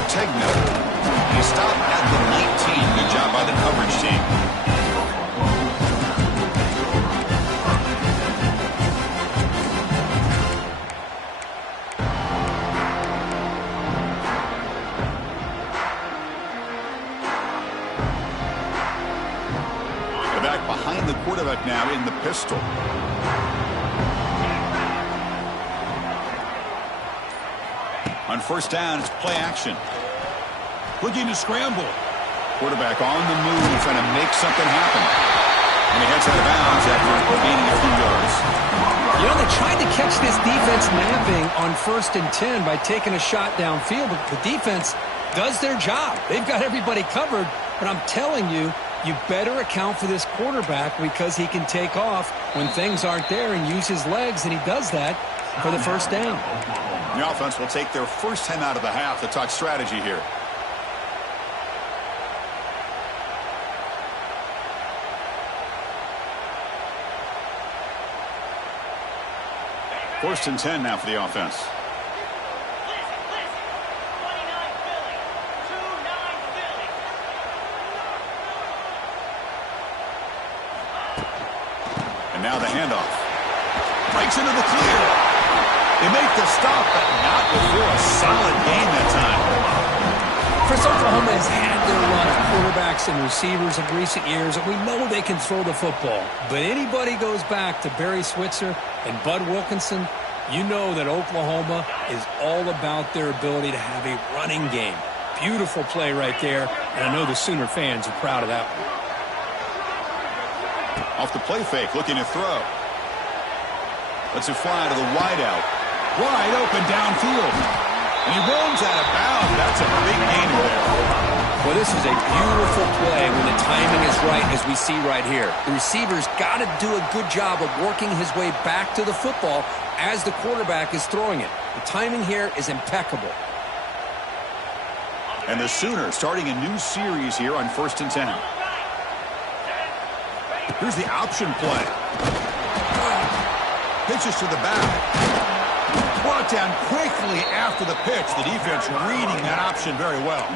a Tegno. He stopped at the 19. Good job by the coverage team. They're back behind the quarterback now in the pistol. On first down, it's play action. Looking to scramble. Quarterback on the move, trying to make something happen. And he heads out of bounds after gaining a few yards. You know, they tried to catch this defense napping on 1st and 10 by taking a shot downfield, but the defense does their job. They've got everybody covered, but I'm telling you, you better account for this quarterback because he can take off when things aren't there and use his legs, and he does that for the first down. The offense will take their first 10 out of the half to talk strategy here. First and 10 now for the offense. And now the handoff. Breaks into the clear. They make the stop, but not before a solid gain that time. Chris, Oklahoma has had their run of quarterbacks and receivers in recent years, and we know they can throw the football. But anybody goes back to Barry Switzer and Bud Wilkinson, you know that Oklahoma is all about their ability to have a running game. Beautiful play right there, and I know the Sooner fans are proud of that one. Off the play fake, looking to throw. Lets it fly to the wideout. Wide open downfield. And he runs out of bounds. That's a big gain there. Well, this is a beautiful play when the timing is right, as we see right here. The receiver's got to do a good job of working his way back to the football as the quarterback is throwing it. The timing here is impeccable. And the Sooners starting a new series here on 1st and 10. Here's the option play. Pitches to the back. Brought down quickly after the pitch. The defense reading that option very well.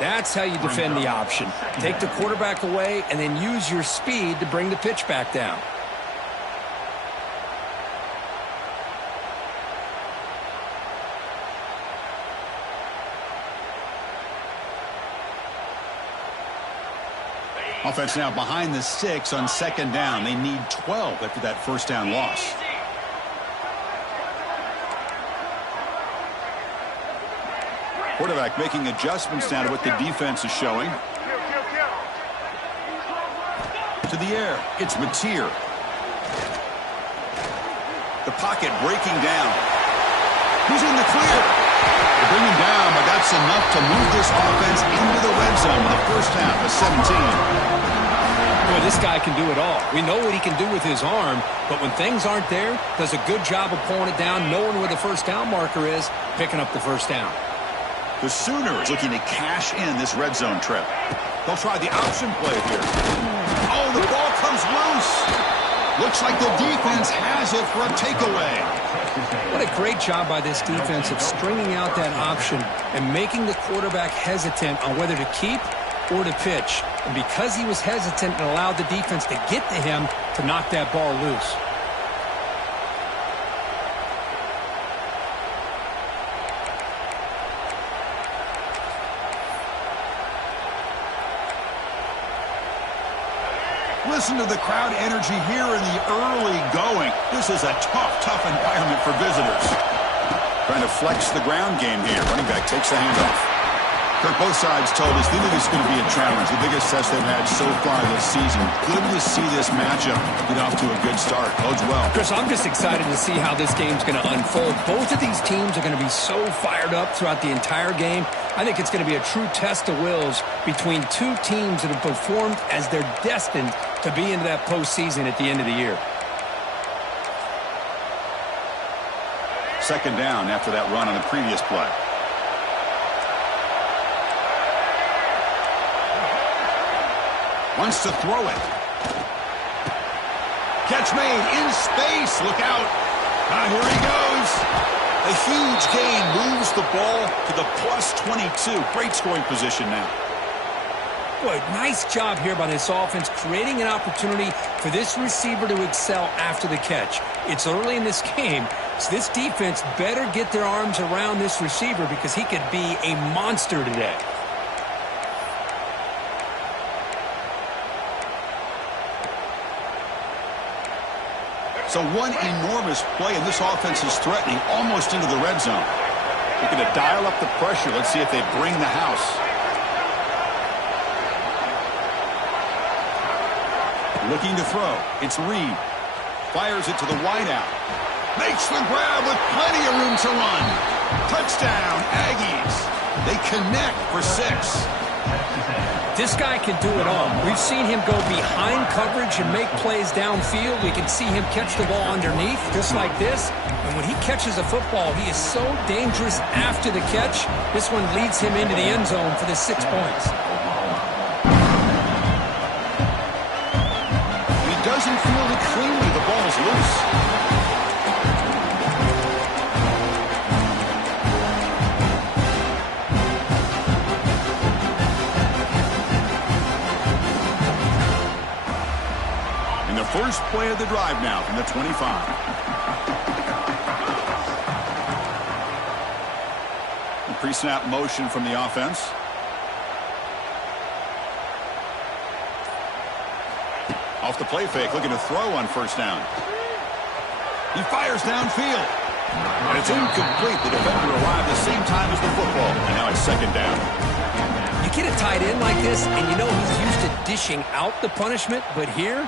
That's how you defend the option. Take the quarterback away and then use your speed to bring the pitch back down. Offense now behind the 6 on 2nd down. They need 12 after that first down loss. Quarterback making adjustments now to what the defense is showing. To the air, it's Mateer. The pocket breaking down. Who's in the clear? They bring him down, but that's enough to move this offense into the red zone in the first half of 17. Boy, this guy can do it all. We know what he can do with his arm, but when things aren't there, does a good job of pulling it down, knowing where the first down marker is, picking up the first down. The Sooners looking to cash in this red zone trip. They'll try the option play here. Oh, the ball comes loose. Looks like the defense has it for a takeaway. What a great job by this defense of stringing out that option and making the quarterback hesitant on whether to keep or to pitch. And because he was hesitant, it allowed the defense to get to him to knock that ball loose. Listen to the crowd energy here in the early going. This is a tough environment for visitors. Trying to flex the ground game here. Running back takes the handoff. Kirk, both sides told us they knew this is going to be a challenge. The biggest test they've had so far this season. Good to see this matchup get off to a good start. Bodes well. Chris, I'm just excited to see how this game's going to unfold. Both of these teams are going to be so fired up throughout the entire game. I think it's going to be a true test of wills between two teams that have performed as they're destined to be into that postseason at the end of the year. 2nd down after that run on the previous play. Wants to throw it. Catch made in space. Look out. Here he goes. A huge gain moves the ball to the plus 22. Great scoring position now. Boy, nice job here by this offense, creating an opportunity for this receiver to excel after the catch. It's early in this game, so this defense better get their arms around this receiver because he could be a monster today. So one enormous play, and this offense is threatening almost into the red zone. They're going to dial up the pressure. Let's see if they bring the house. Looking to throw. It's Reed. Fires it to the wideout. Makes the grab with plenty of room to run. Touchdown, Aggies. They connect for 6. This guy can do it all. We've seen him go behind coverage and make plays downfield. We can see him catch the ball underneath, just like this. And when he catches a football, he is so dangerous after the catch. This one leads him into the end zone for the 6 points. Doesn't field it cleanly. The ball is loose. In the first play of the drive now from the 25. Pre-snap motion from the offense. Off the play fake, looking to throw on first down. He fires downfield. And it's incomplete. The defender arrived the same time as the football. And now it's second down. You get a tight end like this, and you know he's used to dishing out the punishment. But here,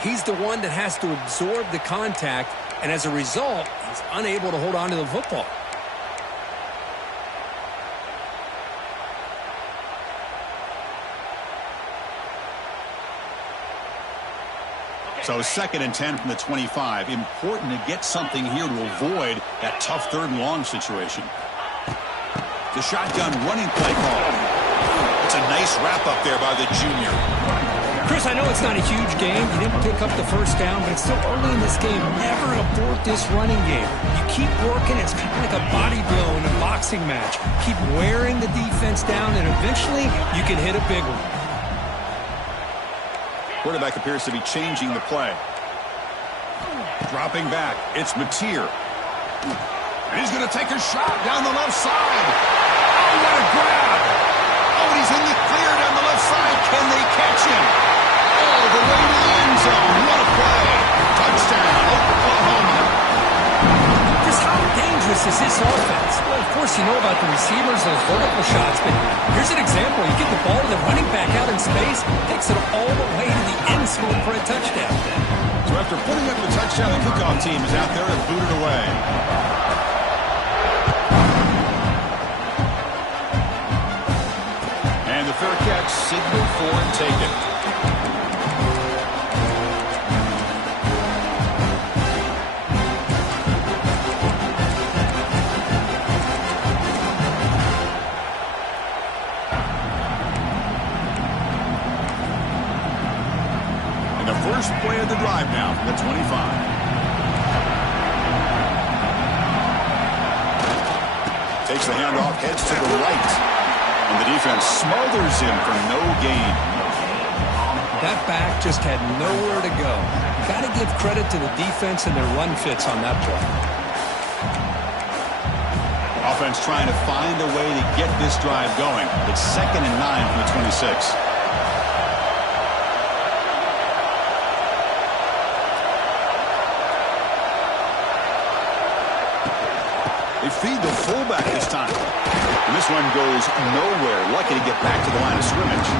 he's the one that has to absorb the contact. And as a result, he's unable to hold on to the football. So second and 10 from the 25. Important to get something here to avoid that tough third and long situation. The shotgun running play call. It's a nice wrap up there by the junior. Chris, I know it's not a huge game. You didn't pick up the first down, but it's still early in this game. Never abort this running game. You keep working. It's kind of like a body blow in a boxing match. Keep wearing the defense down, and eventually you can hit a big one. Quarterback appears to be changing the play. Dropping back. It's Mateer. And he's going to take a shot down the left side. Oh, what a grab. Oh, and he's in the clear down the left side. Can they catch him? All the way to the end zone. What a play. Touchdown, Oklahoma. Just how dangerous is this offense? Well, of course, you know about the receivers, those vertical shots, but here's an example. You get the ball to the running back out in space, takes it all the way to the end zone for a touchdown. So after putting up the touchdown, the kickoff team is out there and booted away. And the fair catch signaled for and taken. First play of the drive now from the 25. Takes the handoff, heads to the right. And the defense smothers him for no gain. That back just had nowhere to go. Got to give credit to the defense and their run fits on that play. Offense trying to find a way to get this drive going. It's 2nd and 9 from the 26. They feed the fullback this time. And this one goes nowhere. Lucky to get back to the line of scrimmage.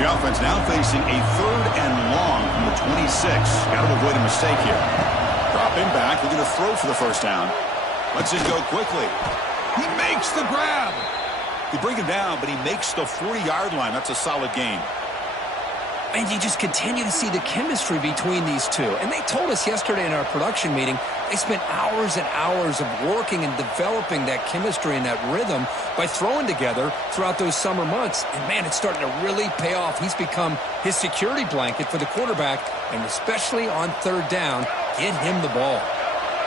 The offense now facing a 3rd and long from the 26. Got to avoid a mistake here. Dropping back, looking to throw for the first down. Lets it go quickly. He makes the grab. They bring him down, but he makes the 40-yard line. That's a solid gain. And you just continue to see the chemistry between these two. And they told us yesterday in our production meeting, they spent hours and hours of working and developing that chemistry and that rhythm by throwing together throughout those summer months. And, man, it's starting to really pay off. He's become his security blanket for the quarterback, and especially on third down, get him the ball.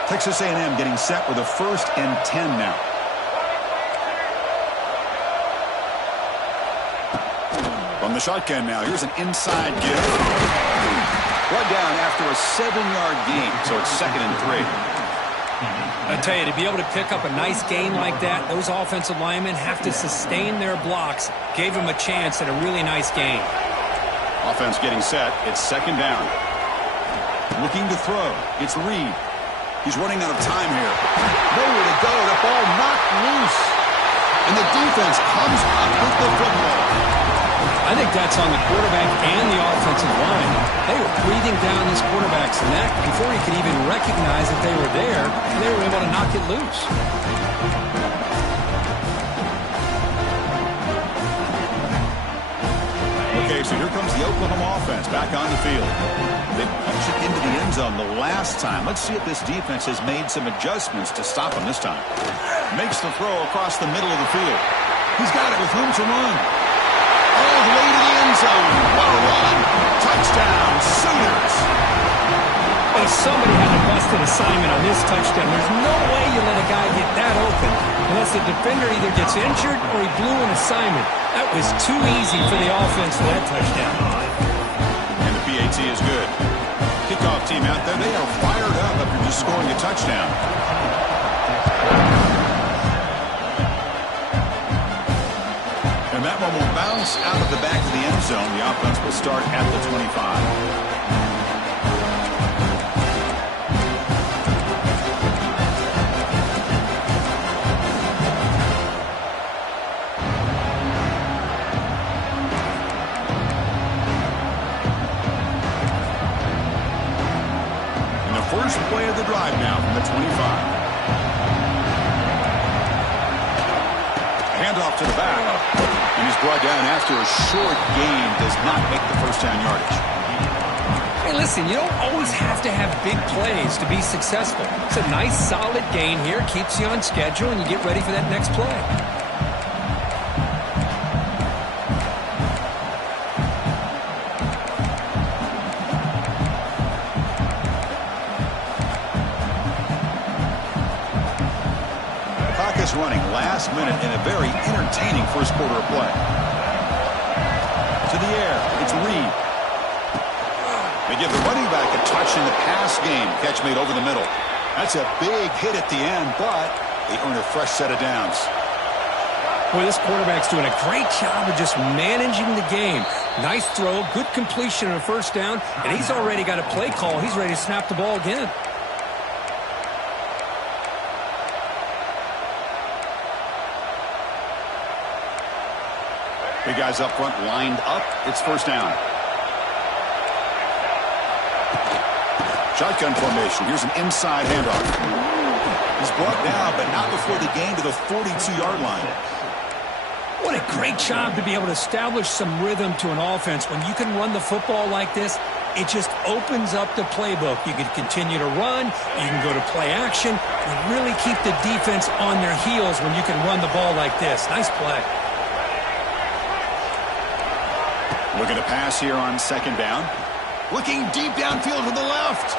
Texas A&M getting set with a 1st and 10 now. From the shotgun now, here's an inside give. Brought down after a 7-yard gain, so it's 2nd and 3. I tell you, to be able to pick up a nice gain like that, those offensive linemen have to sustain their blocks. Gave them a chance at a really nice gain. Offense getting set. It's 2nd down. Looking to throw. It's Reed. He's running out of time here. Nowhere to go. The ball knocked loose. And the defense comes up with the football. I think that's on the quarterback and the offensive line. They were breathing down this quarterback's neck before he could even recognize that they were there, and they were able to knock it loose. Okay, so here comes the Oklahoma offense back on the field. They punched it into the end zone the last time. Let's see if this defense has made some adjustments to stop him this time. Makes the throw across the middle of the field. He's got it with room to run. All the way to the end zone. What a run. Touchdown, Sooners. Well, somebody had a busted assignment on this touchdown. There's no way you let a guy get that open unless the defender either gets injured or he blew an assignment. That was too easy for the offense for that touchdown. And the PAT is good. Kickoff team out there, they are fired up after just scoring a touchdown. And that one will bounce out of the back of the end zone. The offense will start at the 25. First play of the drive now from the 25. Handoff to the back. And he's brought down after a short gain. Does not make the first down yardage. Hey, listen, you don't always have to have big plays to be successful. It's a nice, solid gain here. Keeps you on schedule, and you get ready for that next play. Running last minute in a very entertaining first quarter of play. To the air, it's Reed. They give the running back a touch in the pass game. Catch made over the middle. That's a big hit at the end, but they earn a fresh set of downs. Boy, this quarterback's doing a great job of just managing the game. Nice throw, good completion on a first down, and he's already got a play call. He's ready to snap the ball again. Big guys up front lined up. It's first down. Shotgun formation. Here's an inside handoff. He's brought down, but not before the gain to the 42-yard line. What a great job to be able to establish some rhythm to an offense. When you can run the football like this, it just opens up the playbook. You can continue to run. You can go to play action. You really keep the defense on their heels when you can run the ball like this. Nice play. Looking to pass here on second down. Looking deep downfield to the left.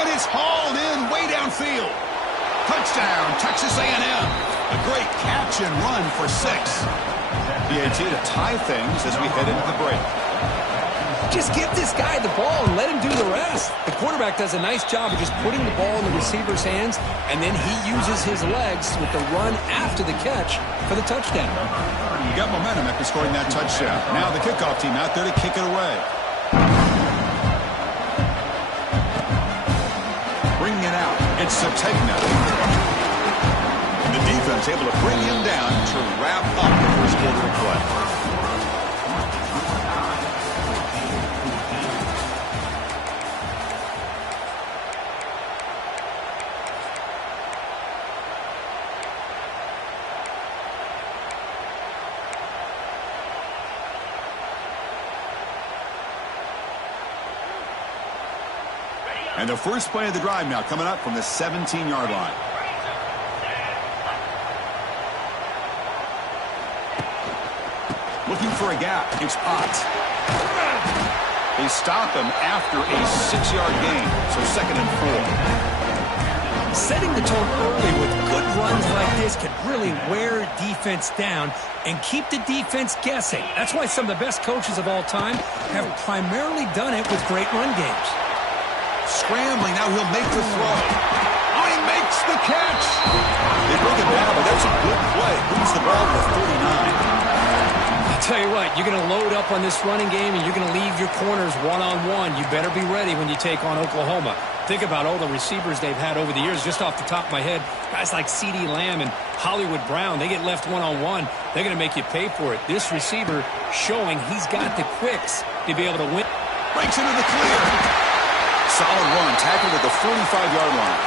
And it's hauled in way downfield. Touchdown, Texas A&M. A great catch and run for 6. PAT to tie things as we head into the break. Just give this guy the ball and let him do the rest. The quarterback does a nice job of just putting the ball in the receiver's hands, and then he uses his legs with the run after the catch for the touchdown. You got momentum after scoring that touchdown. Now the kickoff team out there to kick it away. Bringing it out. It's Sategna. And the defense able to bring him down to wrap up the first quarter of play. And the first play of the drive now coming up from the 17-yard line. Looking for a gap. It's Potts. They stop him after a 6-yard gain, so 2nd and 4. Setting the tone early with good runs like this can really wear defense down and keep the defense guessing. That's why some of the best coaches of all time have primarily done it with great run games. Scrambling, now he'll make the throw. Oh, he makes the catch! They bring it down, but that's a good play. Moves the ball to 39. I'll tell you what, you're going to load up on this running game and you're going to leave your corners one-on-one. You better be ready when you take on Oklahoma. Think about all the receivers they've had over the years. Just off the top of my head, guys like CeeDee Lamb and Hollywood Brown, they get left one-on-one. They're going to make you pay for it. This receiver showing he's got the quicks to be able to win. Breaks into the clear. Solid run, tackled at the 45-yard line.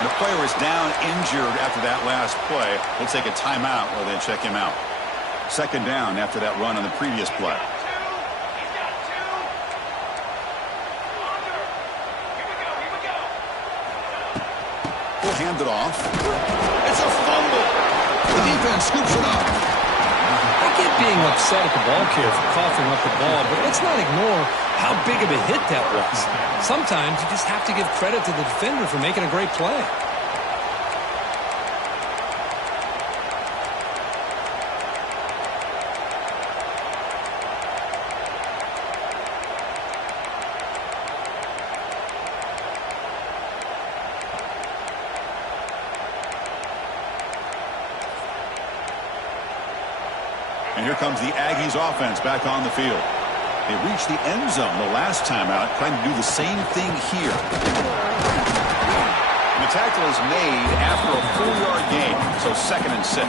And the player is down injured after that last play. We'll take a timeout while they check him out. 2nd down after that run on the previous play. We'll hand it off. It's a fumble. The defense scoops it up. I get being upset at the ball carrier for coughing up the ball, but let's not ignore how big of a hit that was. Sometimes you just have to give credit to the defender for making a great play. And here comes the Aggies offense back on the field. They reached the end zone the last time out, trying to do the same thing here. And the tackle is made after a 4-yard gain, so 2nd and 6.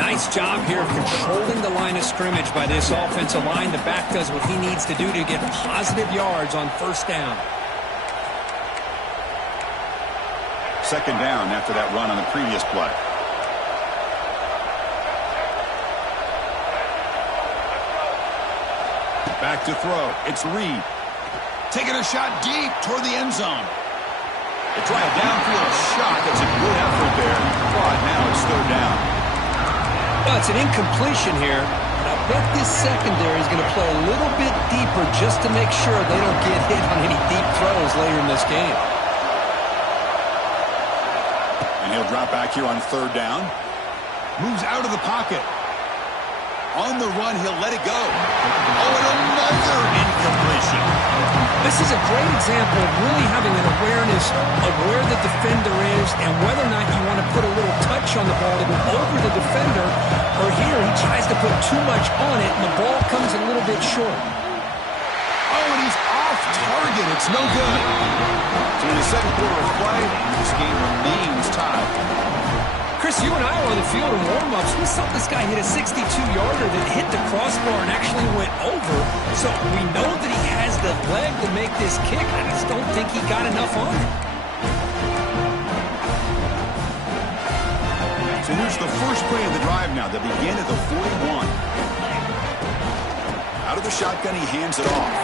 Nice job here of controlling the line of scrimmage by this offensive line. The back does what he needs to do to get positive yards on 1st down. 2nd down after that run on the previous play. Back to throw. It's Reed. Taking a shot deep toward the end zone. They try a downfield shot. That's a good effort there. But now it's 3rd down. Well, it's an incompletion here. And I bet this secondary is going to play a little bit deeper just to make sure they don't get hit on any deep throws later in this game. And he'll drop back here on 3rd down. Moves out of the pocket. On the run, he'll let it go. Oh, and another incompletion. This is a great example of really having an awareness of where the defender is and whether or not you want to put a little touch on the ball to go over the defender, or here he tries to put too much on it and the ball comes a little bit short. Oh, and he's off target. It's no good. So in the 2nd quarter of play, this game remains tied. Chris, you and I were on the field in warm-ups. We saw this guy hit a 62-yarder that hit the crossbar and actually went over. So we know that he has the leg to make this kick. I just don't think he got enough on it. So here's the first play of the drive now. They begin at the 41. Out of the shotgun, he hands it off.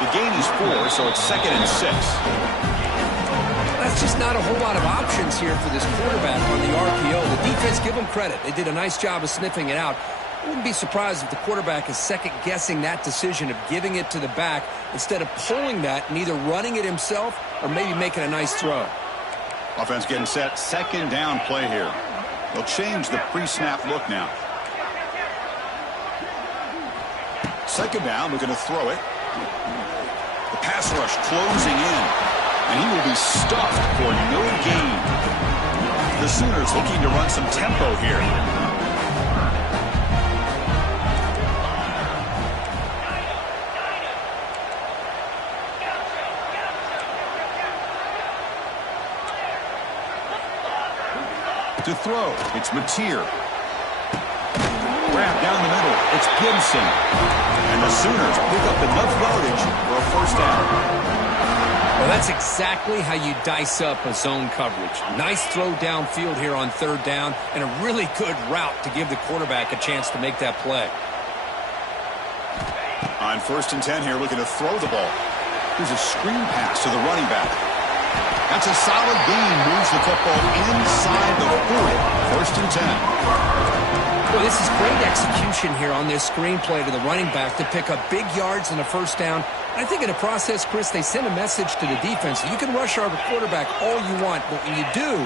The gain is 4, so it's 2nd and 6. That's just not a whole lot of options here for this quarterback on the RPO. The defense, give them credit. They did a nice job of sniffing it out. I wouldn't be surprised if the quarterback is second-guessing that decision of giving it to the back instead of pulling that and either running it himself or maybe making a nice throw. Offense getting set. 2nd down play here. They'll change the pre-snap look now. 2nd down, looking to throw it. The pass rush closing in. And he will be stuffed for no gain. The Sooners looking to run some tempo here. To throw, it's Mateer. Wrap down the middle, it's Gibson. And the Sooners pick up enough yardage for a 1st down. Well, that's exactly how you dice up a zone coverage. Nice throw downfield here on 3rd down and a really good route to give the quarterback a chance to make that play. On 1st and 10 here, looking to throw the ball. Here's a screen pass to the running back. That's a solid gain. Moves the football inside the 40. First and 10. Well, this is great execution here on this screenplay to the running back to pick up big yards in the first down. I think in the process, Chris, they send a message to the defense. You can rush our quarterback all you want, but when you do,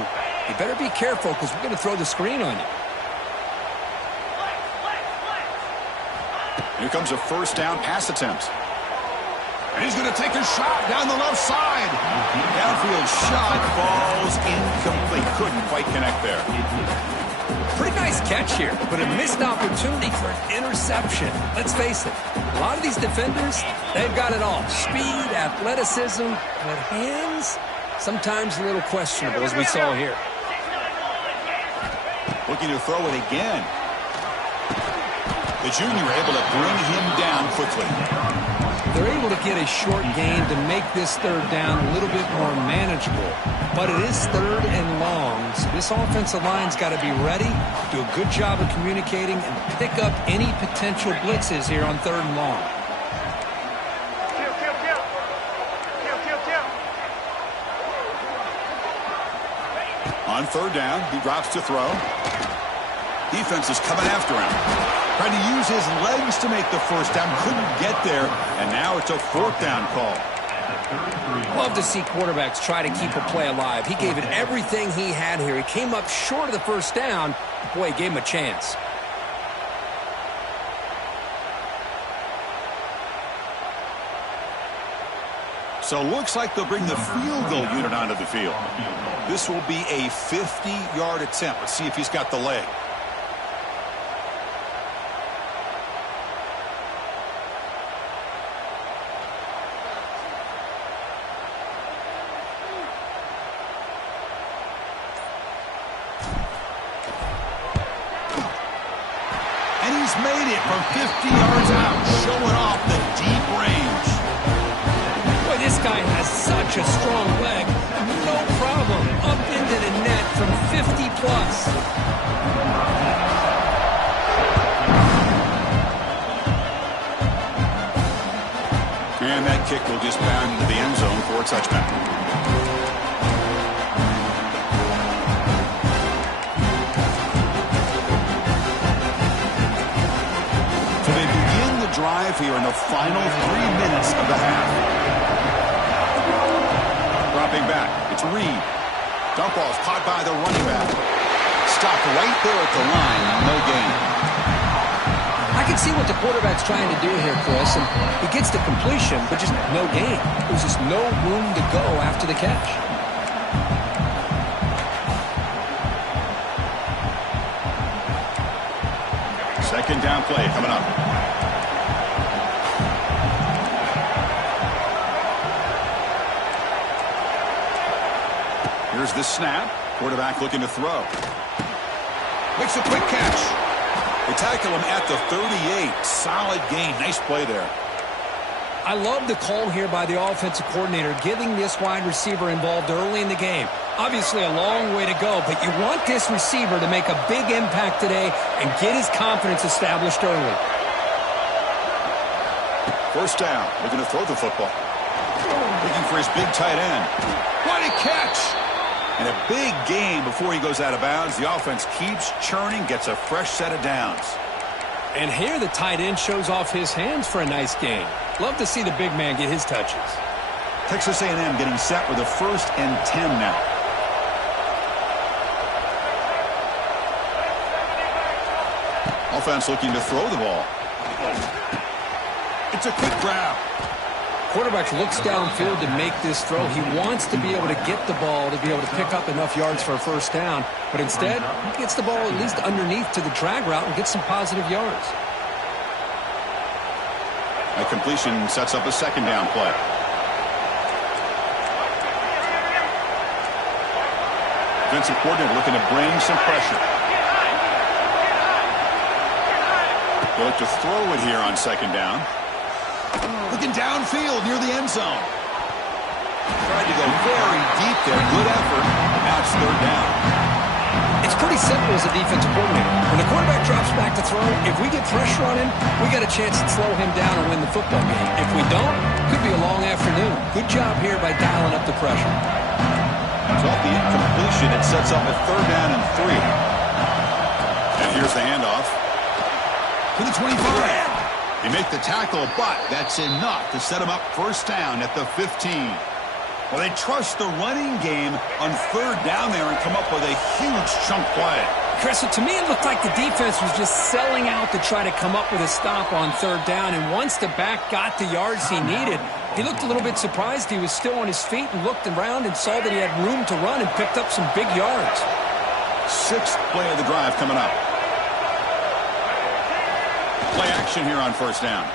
you better be careful because we're going to throw the screen on you. Here comes a first down pass attempt. And he's going to take a shot down the left side. Downfield shot falls incomplete. Couldn't quite connect there. Pretty nice catch here, but a missed opportunity for an interception. Let's face it, a lot of these defenders, they've got it all. Speed, athleticism, but hands, sometimes a little questionable, as we saw here. Looking to throw it again. The junior able to bring him down quickly. They're able to get a short gain to make this third down a little bit more manageable. But it is third and long, so this offensive line's got to be ready, do a good job of communicating, and pick up any potential blitzes here on third and long. On third down, he drops to throw. Defense is coming after him. Trying to use his legs to make the first down. Couldn't get there, and now it's a fourth down call. Love to see quarterbacks try to keep a play alive. He gave it everything he had here. He came up short of the first down. Boy, he gave him a chance. So looks like they'll bring the field goal unit onto the field. This will be a 50-yard attempt. Let's see if he's got the leg. Made it from 50 yards out, showing off the deep range. Boy, this guy has such a strong leg. No problem. Up into the net from 50 plus. And that kick will just bound into the end zone for a touchdown. Drive here in the final 3 minutes of the half. Dropping back, it's Reed. Dump ball's caught by the running back. Stopped right there at the line, no gain. I can see what the quarterback's trying to do here, Chris, and he gets the completion, but just no gain. There's just no room to go after the catch. Second down play coming up. Here's the snap. Quarterback looking to throw. Makes a quick catch. They tackle him at the 38. Solid gain. Nice play there. I love the call here by the offensive coordinator, getting this wide receiver involved early in the game. Obviously a long way to go, but you want this receiver to make a big impact today and get his confidence established early. First down. Looking to throw the football. Looking for his big tight end. What a catch! And a big gain before he goes out of bounds. The offense keeps churning, gets a fresh set of downs. And here the tight end shows off his hands for a nice gain. Love to see the big man get his touches. Texas A&M getting set with a 1st and 10 now. Offense looking to throw the ball. It's a quick grab. Quarterback looks downfield to make this throw. He wants to be able to get the ball to be able to pick up enough yards for a first down. But instead, he gets the ball at least underneath to the drag route and gets some positive yards. A completion sets up a second down play. Defensive coordinator looking to bring some pressure. They look to throw it here on second down. Looking downfield near the end zone. Tried to go very deep there. Good effort. Now it's third down. It's pretty simple as a defensive coordinator. When the quarterback drops back to throw, if we get pressure on him, we got a chance to slow him down and win the football game. If we don't, could be a long afternoon. Good job here by dialing up the pressure. So off the incompletion, it sets up a 3rd down and 3. And here's the handoff to the 25. They make the tackle, but that's enough to set him up 1st down at the 15. Well, they trust the running game on 3rd down there and come up with a huge chunk play. Chris, to me it looked like the defense was just selling out to try to come up with a stop on 3rd down, and once the back got the yards he needed, he looked a little bit surprised. He was still on his feet and looked around and saw that he had room to run and picked up some big yards. 6th play of the drive coming up. Play action here on 1st down.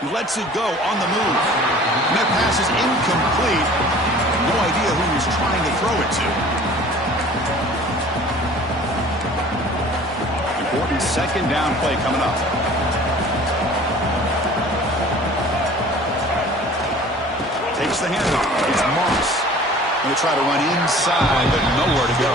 He lets it go on the move. And that pass is incomplete. No idea who he was trying to throw it to. Important 2nd down play coming up. Takes the handoff. It's Moss. Going to try to run inside, but nowhere to go.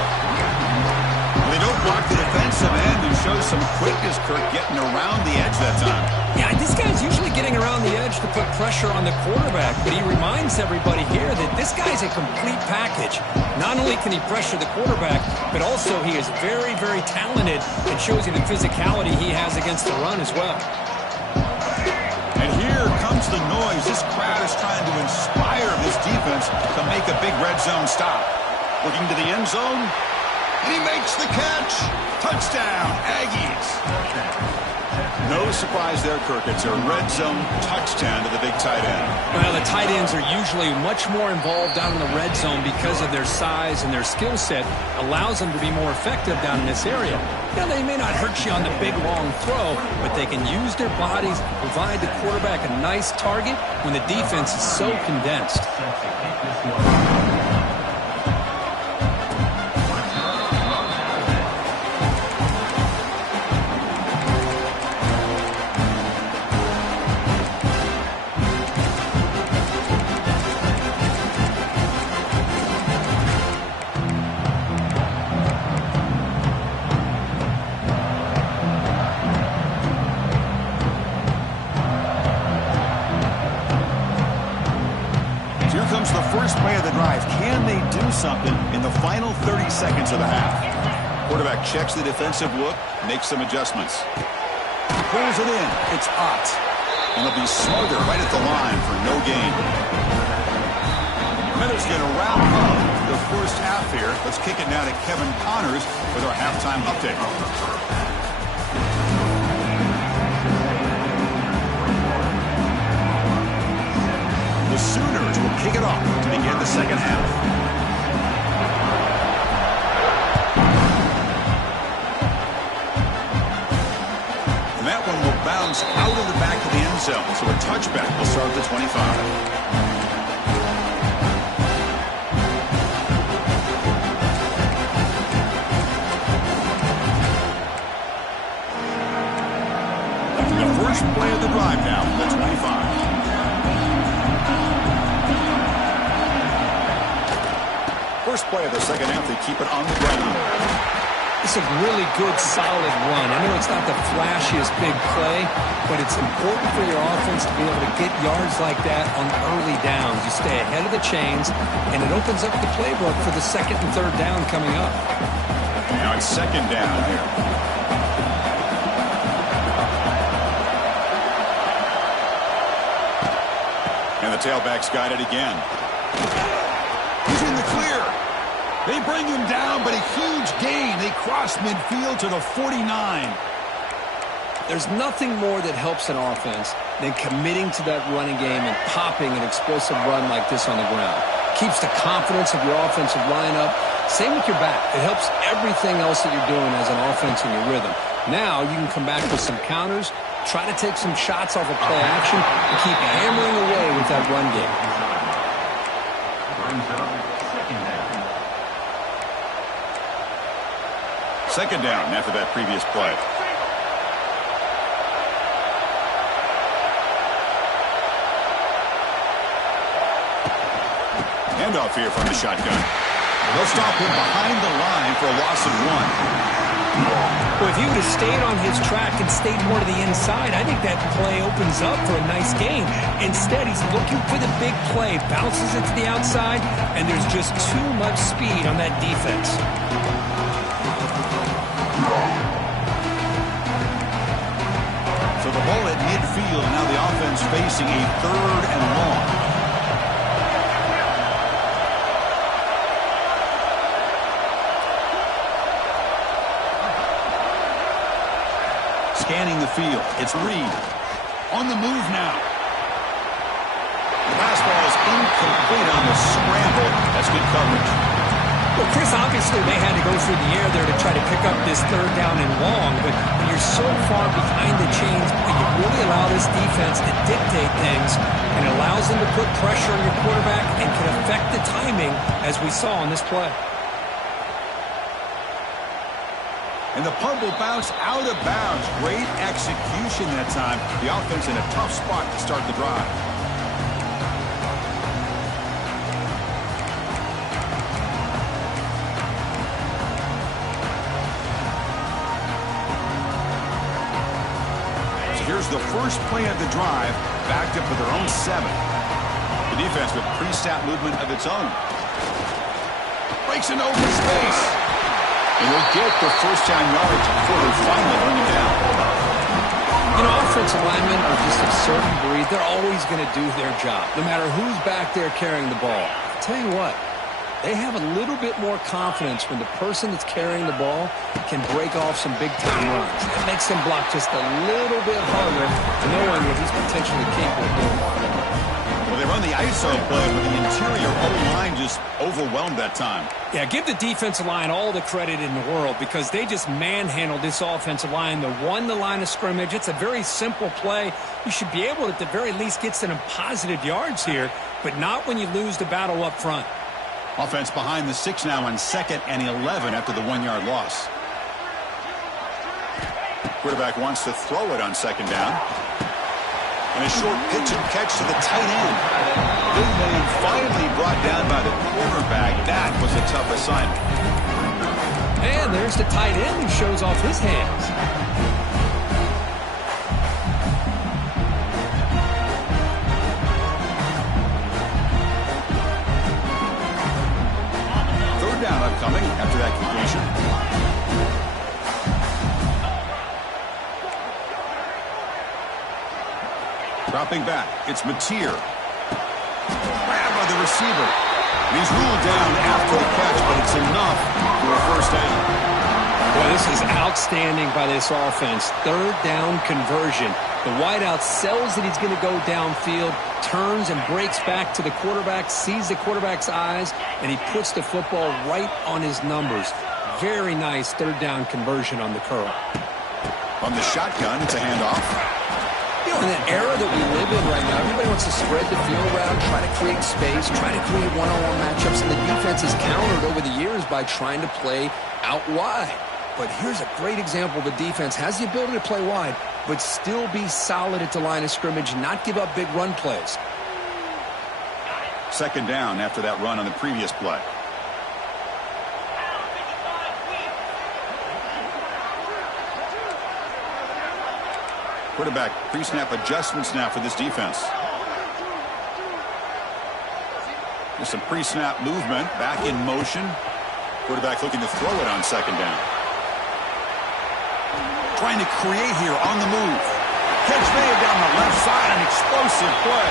They don't block the defensive end and show some quickness, Kirk, getting around the edge that time. Yeah, this guy's usually getting around the edge to put pressure on the quarterback, but he reminds everybody here that this guy's a complete package. Not only can he pressure the quarterback, but also he is very, very talented and shows you the physicality he has against the run as well. And here comes the noise. This crowd is trying to inspire this defense to make a big red zone stop. Looking to the end zone. And he makes the catch. Touchdown, Aggies. No surprise there, Kirk. It's a red zone touchdown to the big tight end. Well, the tight ends are usually much more involved down in the red zone because of their size and their skill set allows them to be more effective down in this area. Now, they may not hurt you on the big, long throw, but they can use their bodies, provide the quarterback a nice target when the defense is so condensed. Play of the drive. Can they do something in the final 30 seconds of the half? Quarterback checks the defensive look, makes some adjustments. Pulls it in. It's Ott. And they'll be smothered right at the line for no gain. Meadows going to wrap up the first half here. Let's kick it now to Kevin Connors with our halftime update. The Sooners will kick it off to begin the second half. And that one will bounce out of the back of the end zone. So a touchback will start at the 25. The first play of the drive now, the 25. First play of the second half, they keep it on the ground. It's a really good, solid run. I know it's not the flashiest big play, but it's important for your offense to be able to get yards like that on early downs. You stay ahead of the chains, and it opens up the playbook for the 2nd and 3rd down coming up. Now it's 2nd down here. And the tailback's got it again. He's in the clear. They bring him down, but a huge gain. They cross midfield to the 49. There's nothing more that helps an offense than committing to that running game and popping an explosive run like this on the ground. Keeps the confidence of your offensive lineup. Same with your back. It helps everything else that you're doing as an offense in your rhythm. Now you can come back with some counters, try to take some shots off of play action, and keep hammering away with that run game. Second down after that previous play. Handoff here from the shotgun. They'll stop him behind the line for a loss of 1. Well, if he would have stayed on his track and stayed more to the inside, I think that play opens up for a nice gain. Instead, he's looking for the big play, bounces it to the outside, and there's just too much speed on that defense. So the ball at midfield, and now the offense facing a 3rd and long. Scanning the field. It's Reed. On the move now. The pass ball is incomplete on the scramble. That's good coverage. Well, Chris, obviously they had to go through the air there to try to pick up this 3rd down and long, but when you're so far behind the chains, you really allow this defense to dictate things, and it allows them to put pressure on your quarterback and can affect the timing, as we saw on this play. And the punt will bounce out of bounds. Great execution that time. The offense in a tough spot to start the drive. So here's the first play of the drive, backed up for their own 7. The defense with pre-snap movement of its own. Breaks into open space. And they'll get the first-down yards before they finally bring him down. You know, offensive linemen are just a certain breed. They're always going to do their job, no matter who's back there carrying the ball. I'll tell you what, they have a little bit more confidence when the person that's carrying the ball can break off some big-time runs. It makes them block just a little bit harder, knowing what he's potentially capable of doing. Well, they run the ISO play, but the interior O-line just overwhelmed that time. Yeah, give the defensive line all the credit in the world because they just manhandled this offensive line. They won the line of scrimmage. It's a very simple play. You should be able to, at the very least, get some positive yards here, but not when you lose the battle up front. Offense behind the 6 now on 2nd and 11 after the 1-yard loss. Quarterback wants to throw it on 2nd down. And a short pitch and catch to the tight end. Big man finally brought down by the quarterback. That was a tough assignment. And there's the tight end who shows off his hands. Third down upcoming after that completion. Dropping back, it's Mateer. Grabbed by the receiver. And he's ruled down after the catch, but it's enough for a first down. Boy, this is outstanding by this offense. 3rd down conversion. The wideout sells that he's going to go downfield, turns and breaks back to the quarterback, sees the quarterback's eyes, and he puts the football right on his numbers. Very nice 3rd down conversion on the curl. On the shotgun, it's a handoff. You know, in the era that we live in right now, everybody wants to spread the field around, try to create space, try to create one-on-one matchups, and the defense has countered over the years by trying to play out wide. But here's a great example. The defense has the ability to play wide, but still be solid at the line of scrimmage, not give up big run plays. 2nd down after that run on the previous play. Quarterback pre-snap adjustments now for this defense. There's some pre-snap movement, back in motion. Quarterback looking to throw it on 2nd down. Trying to create here on the move. Catch made down the left side, an explosive play.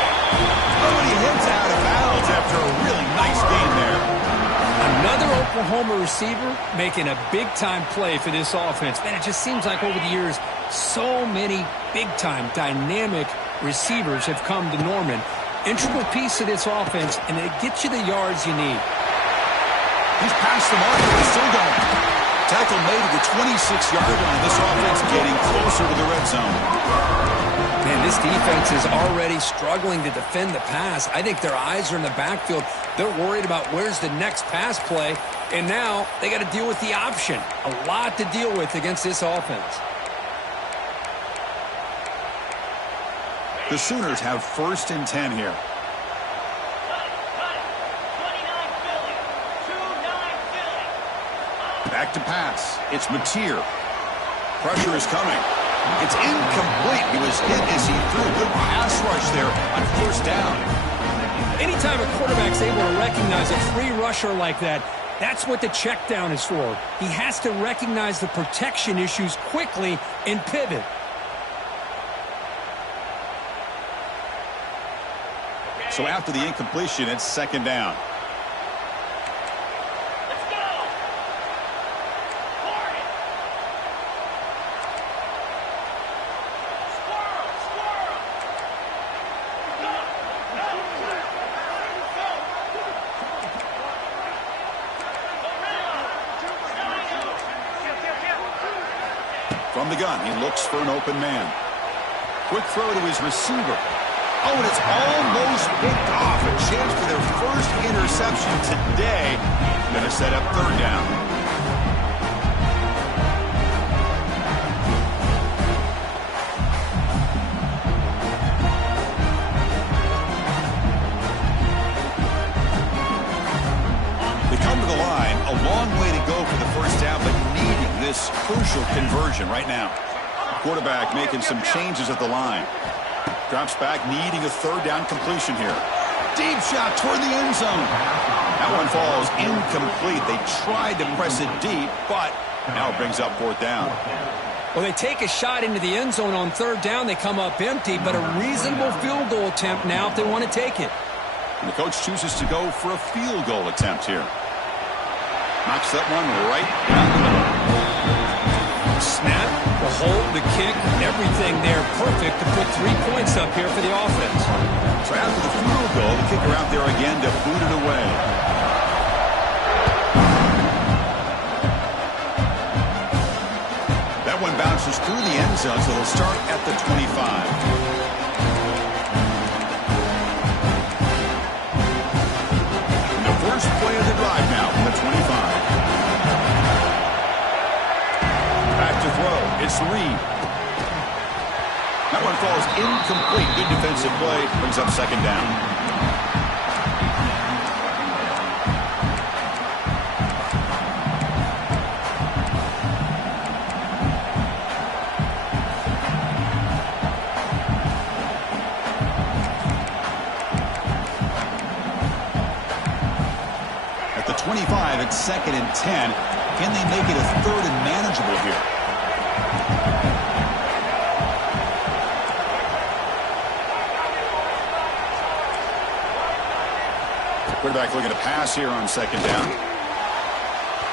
Oh, and he hits out of bounds after a really nice gain there. Another Oklahoma receiver making a big-time play for this offense. Man, it just seems like over the years, so many big-time, dynamic receivers have come to Norman. Integral piece of this offense, and it gets you the yards you need. He's past the mark, but he's still going. Tackle made at the 26-yard line. This offense getting closer to the red zone. Man, this defense is already struggling to defend the pass. I think their eyes are in the backfield. They're worried about where's the next pass play, and now they got to deal with the option. A lot to deal with against this offense. The Sooners have 1st and 10 here. Back to pass. It's Mateer. Pressure is coming. It's incomplete. He was hit as he threw a good pass rush there on first down. Anytime a quarterback's able to recognize a free rusher like that, that's what the check down is for. He has to recognize the protection issues quickly and pivot. So after the incompletion, it's second down. From the gun, he looks for an open man. Quick throw to his receiver. Oh, and it's almost picked off. A chance for their first interception today. Going to set up third down. They come to the line. A long way to go for the first down, but needing this crucial conversion right now. Quarterback making some changes at the line. Drops back, needing a third down completion here. Deep shot toward the end zone. That one falls incomplete. They tried to press it deep, but now it brings up fourth down. Well, they take a shot into the end zone on third down. They come up empty, but a reasonable field goal attempt now if they want to take it. And the coach chooses to go for a field goal attempt here. Knocks that one right down the middle. Snap, the hold, the kick, everything there perfect to put 3 points up here for the offense. So after the field goal, the kicker out there again to boot it away. That one bounces through the end zone, so they'll start at the 25. And the first play of the drive now from the 25. Back to throw. It's Reed. That one falls incomplete. Good defensive play. Brings up second down. At the 25, it's second and 10. Can they make it a third and manageable here? Quarterback looking to pass here on second down.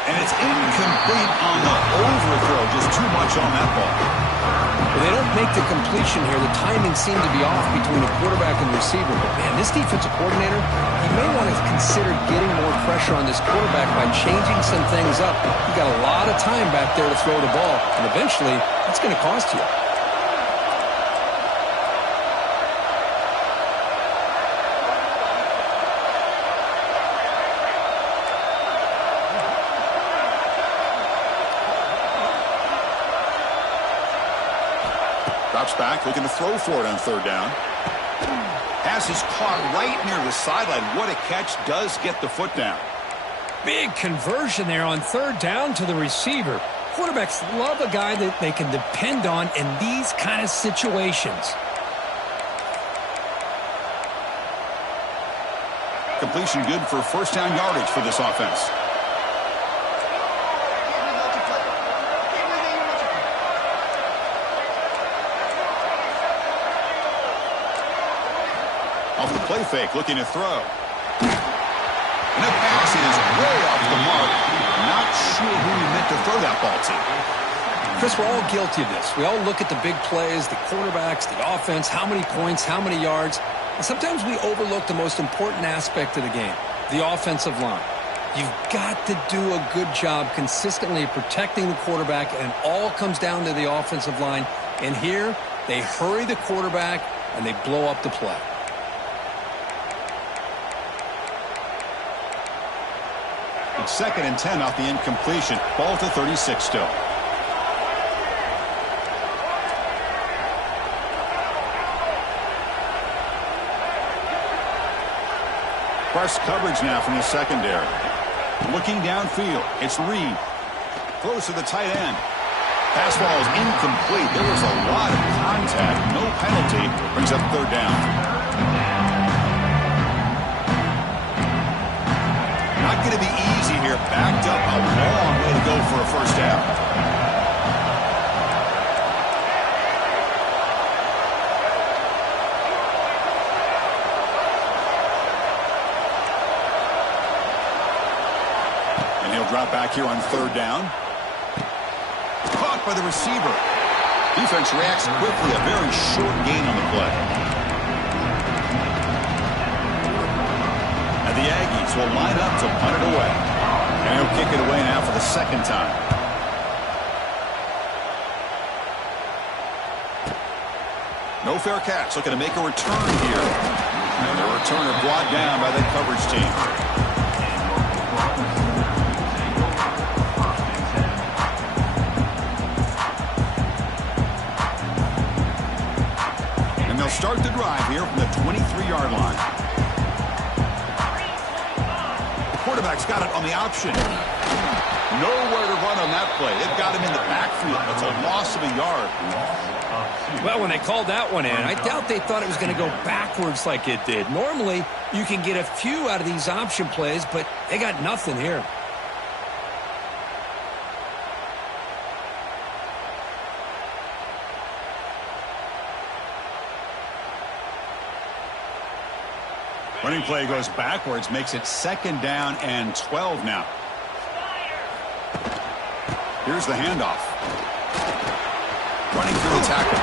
And it's incomplete on the overthrow. Just too much on that ball. Well, they don't make the completion here. The timing seemed to be off between the quarterback and the receiver. But, man, this defensive coordinator, he may want to consider getting more pressure on this quarterback by changing some things up. You got a lot of time back there to throw the ball, and eventually that's going to cost you. Drops back, looking to throw for it on third down. Pass is caught right near the sideline. What a catch. Does get the foot down. Big conversion there on third down to the receiver. Quarterbacks love a guy that they can depend on in these kind of situations. Completion good for first down yardage for this offense. Off the play fake, looking to throw. And that pass is way off the mark. Not sure who he meant to throw that ball to. Chris, we're all guilty of this. We all look at the big plays, the quarterbacks, the offense, how many points, how many yards. And sometimes we overlook the most important aspect of the game, the offensive line. You've got to do a good job consistently protecting the quarterback, and it all comes down to the offensive line. And here, they hurry the quarterback, and they blow up the play. It's second and 10 off the incompletion. Ball to 36 still. Press coverage now from the secondary. Looking downfield, it's Reed. Throws to the tight end. Fastball is incomplete. There was a lot of contact. No penalty. Brings up third down. Not going to be easy here. Backed up a long way to go for a first down. And he'll drop back here on third down. Caught by the receiver. Defense reacts quickly. A very short gain on the play. And the Aggies will line up to punt it away. And he'll kick it away now for the second time. No fair catch. Looking to make a return here. And the returner brought down by the coverage team. Start the drive here from the 23-yard line. The quarterback's got it on the option. Nowhere to run on that play. They've got him in the backfield. That's a loss of a yard. Well, when they called that one in, I doubt they thought it was going to go backwards like it did. Normally, you can get a few out of these option plays, but they got nothing here. Running play goes backwards, makes it second down and 12 now. Here's the handoff. Running through the tackle.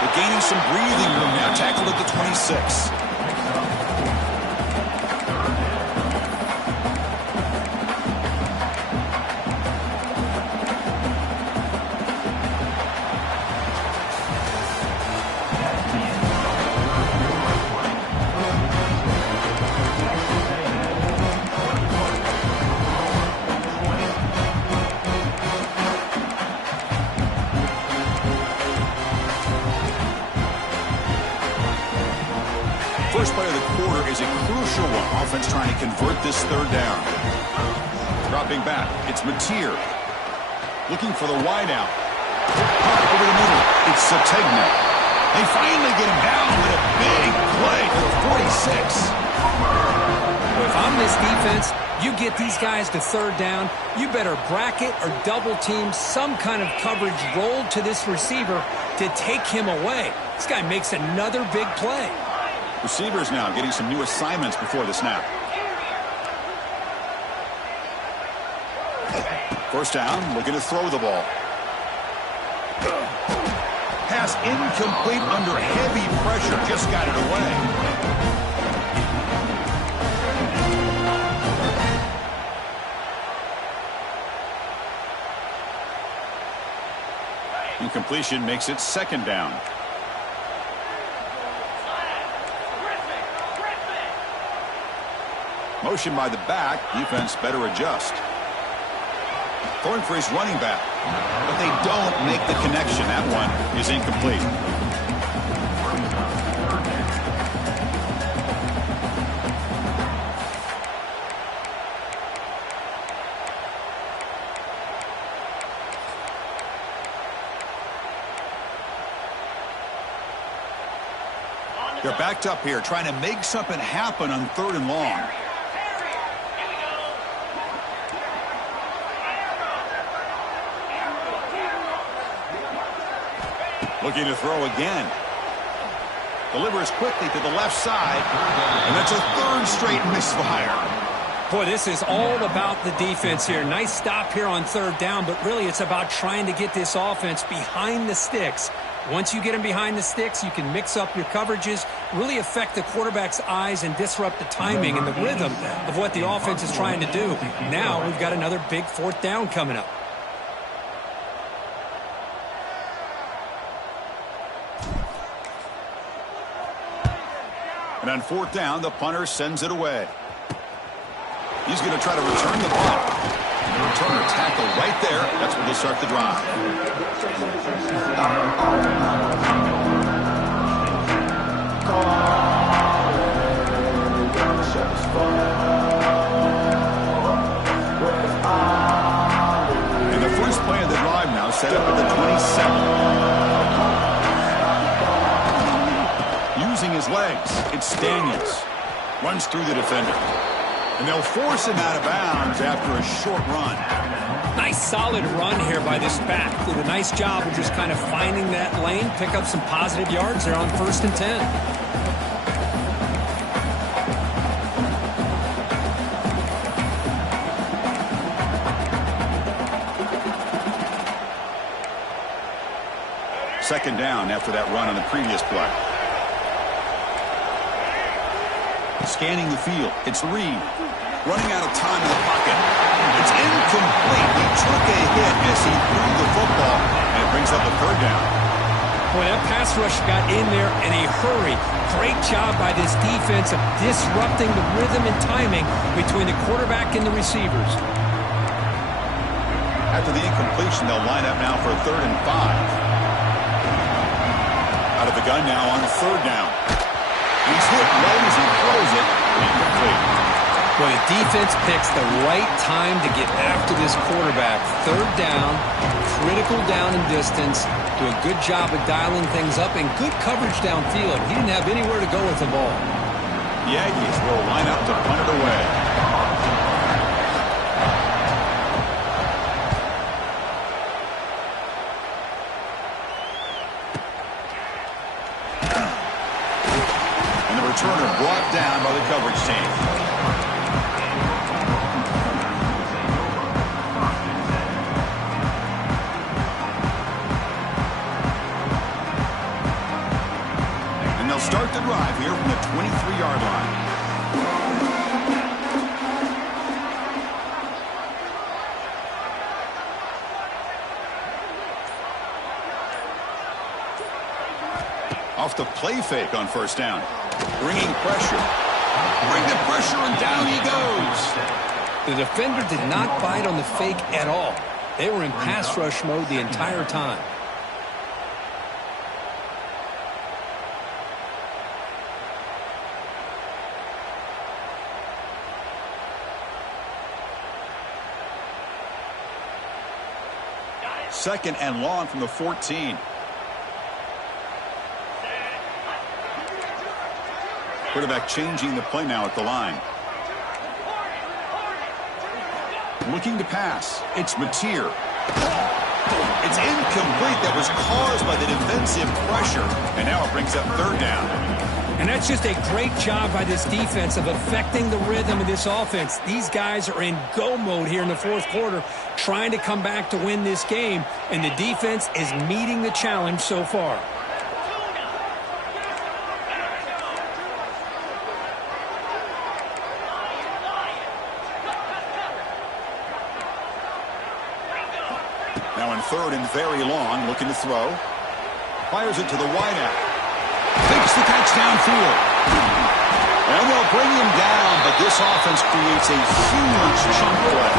They're gaining some breathing room now. Tackled at the 26. First play of the quarter is a crucial one. Offense trying to convert this third down. Dropping back, it's Mateer. Looking for the wideout. Over the middle, it's Sategna. They finally get him down with a big play to the 46. Well, if I'm this defense, you get these guys to third down, you better bracket or double team some kind of coverage roll to this receiver to take him away. This guy makes another big play. Receivers now getting some new assignments before the snap. First down, looking to throw the ball. Pass incomplete under heavy pressure. Just got it away. Incompletion makes it second down. Motion by the back. Defense better adjust. Going for his running back. But they don't make the connection. That one is incomplete. They're backed up here, trying to make something happen on third and long. Looking to throw again. Delivers quickly to the left side. And that's a third straight misfire. Boy, this is all about the defense here. Nice stop here on third down, but really it's about trying to get this offense behind the sticks. Once you get them behind the sticks, you can mix up your coverages, really affect the quarterback's eyes and disrupt the timing and the rhythm of what the offense is trying to do. Now we've got another big fourth down coming up. And on fourth down, the punter sends it away. He's going to try to return the punt. And the returner tackle right there. That's where they'll start the drive. And the first using his legs. It's Daniels. Runs through the defender. And they'll force him out of bounds after a short run. Nice solid run here by this back. Did a nice job of just kind of finding that lane, pick up some positive yards there on 1st and 10. Second down after that run on the previous play. Scanning the field. It's Reed. Running out of time in the pocket. It's incomplete. He took a hit as he threw the football, and it brings up a 3rd down. Boy, that pass rush got in there in a hurry. Great job by this defense of disrupting the rhythm and timing between the quarterback and the receivers. After the incompletion, they'll line up now for a 3rd and 5. Out of the gun now on 3rd down. He's hit right as he throws it. Incomplete. Well, the defense picks the right time to get after this quarterback. 3rd down, critical down and distance. Do a good job of dialing things up and good coverage downfield. He didn't have anywhere to go with the ball. The Aggies will line up to punt it away. Returner brought down by the coverage team. And they'll start the drive here from the 23-yard line. Off the play fake on 1st down. Bringing pressure. Bring the pressure, and down he goes. The defender did not bite on the fake at all. They were in pass rush mode the entire time. Second and long from the 14. Quarterback changing the play now at the line. Looking to pass. It's Mateer. It's incomplete. That was caused by the defensive pressure. And now it brings up 3rd down. And that's just a great job by this defense of affecting the rhythm of this offense. These guys are in go mode here in the 4th quarter, trying to come back to win this game. And the defense is meeting the challenge so far. Now in 3rd and very long, looking to throw. Fires it to the wideout. Takes the catch downfield. And they'll bring him down, but this offense creates a huge chunk play.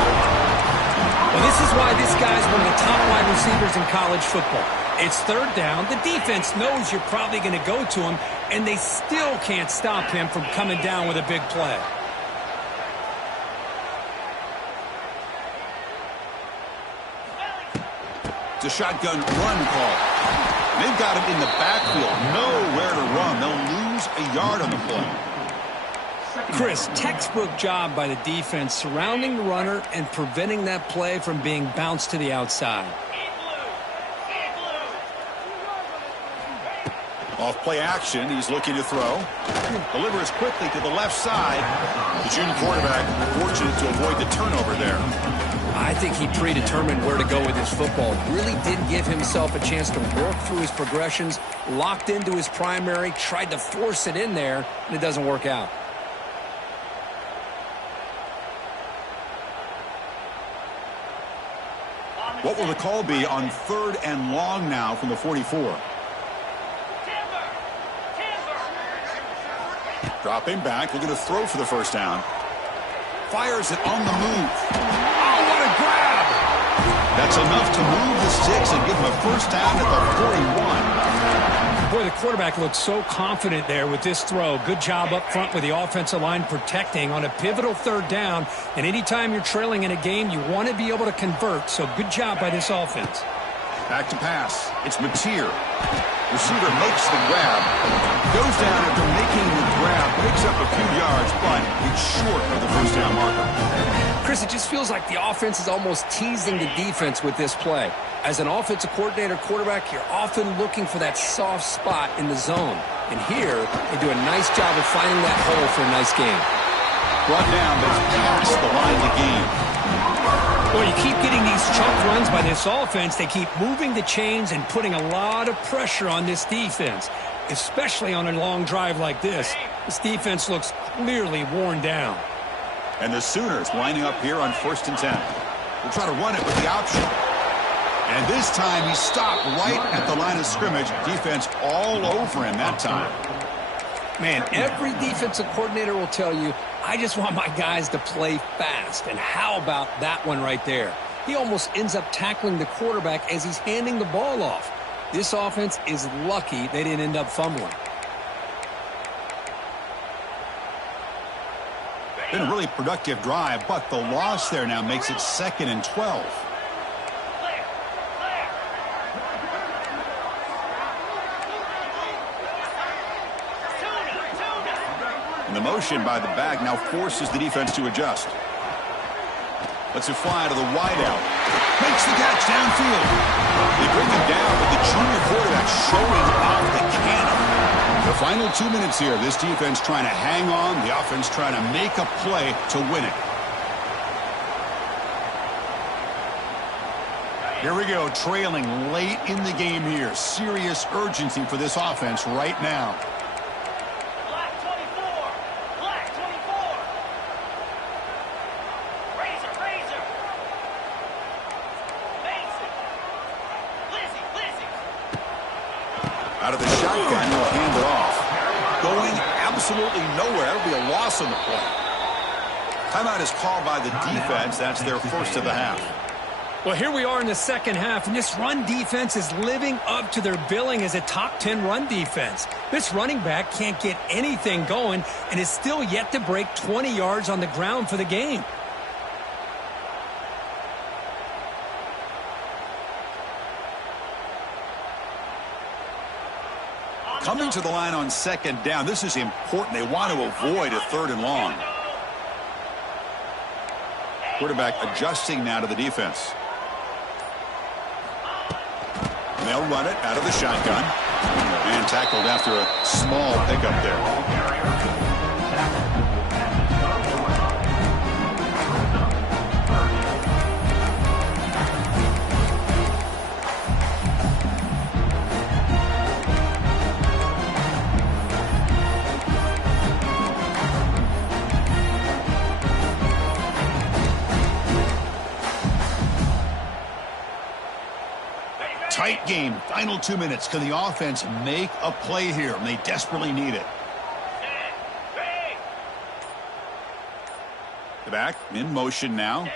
Well, this is why this guy's one of the top wide receivers in college football. It's 3rd down. The defense knows you're probably going to go to him, and they still can't stop him from coming down with a big play. It's a shotgun run call. They've got him in the backfield. Nowhere to run. They'll lose a yard on the play. Chris, textbook job by the defense surrounding the runner and preventing that play from being bounced to the outside. Off play action, he's looking to throw. Delivers quickly to the left side. The junior quarterback fortunate to avoid the turnover there. I think he predetermined where to go with his football. Really did give himself a chance to work through his progressions, locked into his primary, tried to force it in there, and it doesn't work out. What will the call be on 3rd and long now from the 44? Dropping back, looking to throw for the 1st down. Fires it on the move. Oh, what a grab! That's enough to move the sticks and give him a 1st down at the 41. Boy, the quarterback looked so confident there with this throw. Good job up front with the offensive line protecting on a pivotal 3rd down. And anytime you're trailing in a game, you want to be able to convert. So good job by this offense. Back to pass. It's Mateer. Receiver makes the grab, goes down after making the grab, picks up a few yards, but it's short of the first down marker. Chris, it just feels like the offense is almost teasing the defense with this play. As an offensive coordinator quarterback, you're often looking for that soft spot in the zone. And here, they do a nice job of finding that hole for a nice game. Brought down, but it's past the line of the game. Well, you keep getting these chunk runs by this offense. They keep moving the chains and putting a lot of pressure on this defense, especially on a long drive like this. This defense looks clearly worn down. And the Sooners lining up here on 1st and 10. They'll try to run it with the option. And this time he stopped right at the line of scrimmage. Defense all over him that time. Man, every defensive coordinator will tell you, I just want my guys to play fast. And how about that one right there? He almost ends up tackling the quarterback as he's handing the ball off. This offense is lucky they didn't end up fumbling. Been a really productive drive, but the loss there now makes it 2nd and 12. And the motion by the back now forces the defense to adjust. Lets it fly to the wideout. Makes the catch downfield. They bring him down, but the junior quarterback showing off the cannon. The final 2 minutes here. This defense trying to hang on. The offense trying to make a play to win it. Here we go, trailing late in the game here. Serious urgency for this offense right now. Black 24. Black 24. Razor. Mason. Lizzie. Out of the shotgun, he'll hand it off. Going absolutely nowhere. It'll be a loss on the play. Timeout is called by the defense. That's their first of the half. Well, here we are in the second half, and this run defense is living up to their billing as a top 10 run defense. This running back can't get anything going and is still yet to break 20 yards on the ground for the game. Coming to the line on 2nd down. This is important. They want to avoid a 3rd and long. Quarterback adjusting now to the defense. And they'll run it out of the shotgun. And tackled after a small pickup there. Tight game. Final 2 minutes. Can the offense make a play here? And they desperately need it. The back in motion now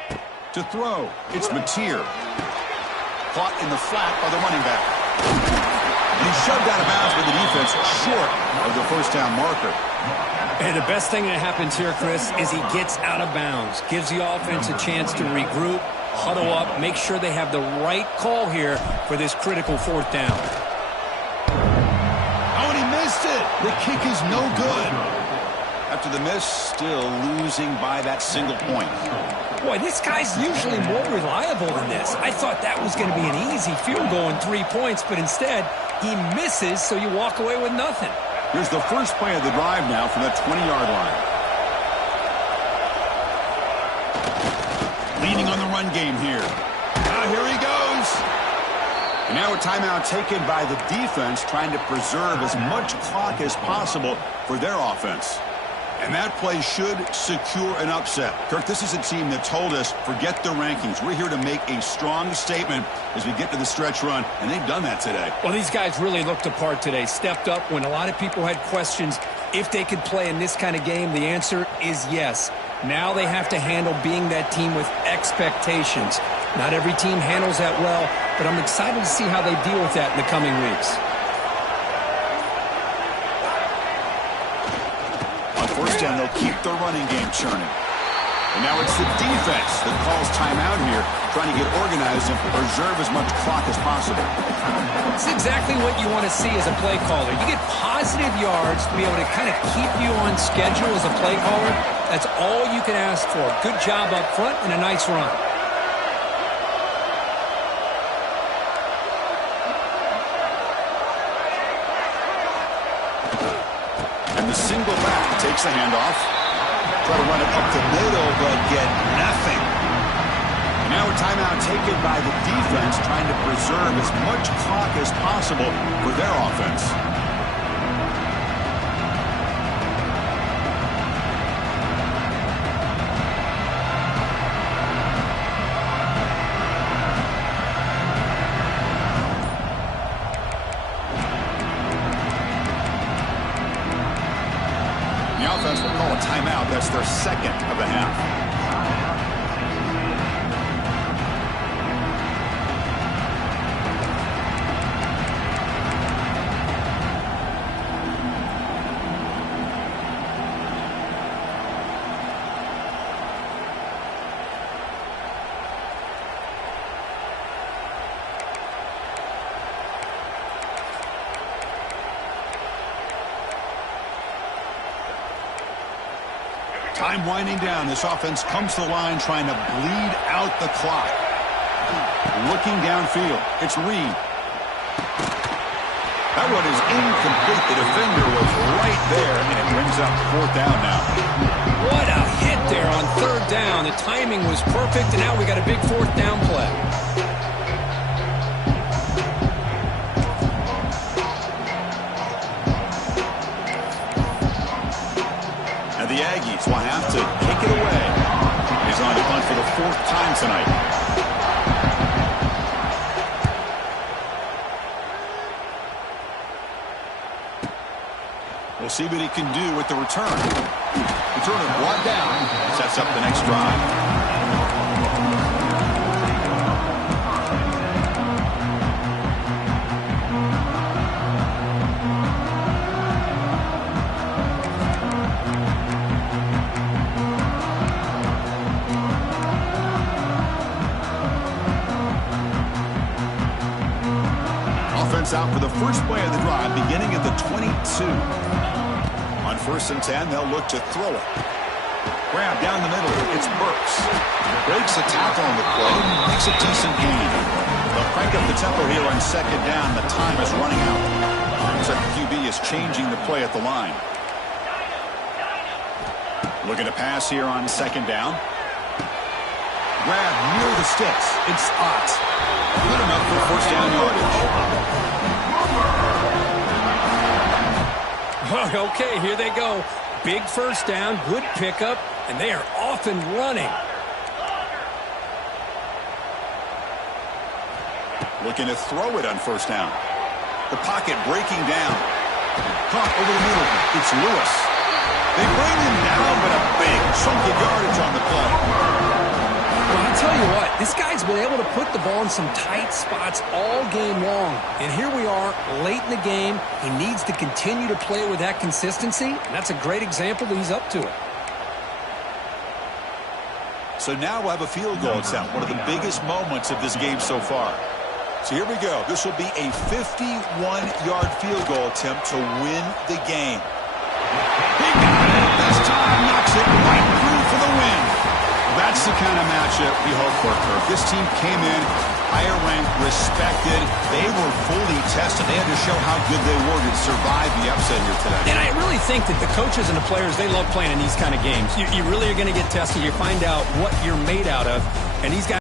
to throw. It's Mateer. Caught in the flat by the running back. And he's shoved out of bounds by the defense short of the first down marker. And the best thing that happens here, Chris, is he gets out of bounds. Gives the offense a chance to regroup, huddle up, make sure they have the right call here for this critical 4th down. Oh, and he missed it. The kick is no good. After the miss, still losing by that single point. Boy, this guy's usually more reliable than this. I thought that was going to be an easy field goal in 3 points, but instead, he misses, so you walk away with nothing. Here's the first play of the drive now from the 20-yard line. Leaning on the run game here. Now here he goes. And now a timeout taken by the defense, trying to preserve as much clock as possible for their offense. And that play should secure an upset. Kirk, this is a team that told us, forget the rankings. We're here to make a strong statement as we get to the stretch run, and they've done that today. Well, these guys really looked apart today, stepped up when a lot of people had questions if they could play in this kind of game. The answer is yes. Now they have to handle being that team with expectations. Not every team handles that well, but I'm excited to see how they deal with that in the coming weeks. On first down, they'll keep the running game churning. And now it's the defense that calls timeout here trying to get organized and preserve as much clock as possible. It's exactly what you want to see as a play caller. You get positive yards to be able to kind of keep you on schedule as a play caller. That's all you can ask for. Good job up front and a nice run. And the single back takes the handoff. Try to run it up the middle, but get nothing. And now a timeout taken by the defense, trying to preserve as much clock as possible for their offense. The offense will call a timeout. That's their second of the half. Time winding down. This offense comes to the line trying to bleed out the clock. Looking downfield. It's Reed. That one is incomplete. The defender was right there, and it brings up fourth down now. What a hit there on third down. The timing was perfect, and now we got a big fourth down play. The Aggies will have to kick it away. He's on to punt for the fourth time tonight. We'll see what he can do with the return. Return it brought down. Sets up the next drive. Out for the first play of the drive, beginning at the 22. On 1st and 10, they'll look to throw it. Grab down the middle. It's Burks. Breaks a tackle on the play. Makes a decent gain. They'll crank up the tempo here on 2nd down. The time is running out. Looks like the QB is changing the play at the line. Looking to pass here on 2nd down. Grab near the sticks. It's Ott. Good enough for first down yardage. Okay, here they go. Big first down, good pickup, and they are off and running. Looking to throw it on 1st down. The pocket breaking down. Caught over the middle. It's Lewis. They bring him down, but a big chunk of yardage on the play. Well, I'll tell you what, this guy's been able to put the ball in some tight spots all game long. And here we are, late in the game. He needs to continue to play with that consistency, and that's a great example that he's up to it. So now we'll have a field goal attempt, one of the biggest moments of this game so far. So here we go. This will be a 51-yard field goal attempt to win the game. He got it this time, knocks it right through for the win. That's the kind of matchup we hope for, Kirk. This team came in, higher ranked, respected. They were fully tested. They had to show how good they were to survive the upset here today. And I really think that the coaches and the players, they love playing in these kind of games. You really are going to get tested. You find out what you're made out of. And these guys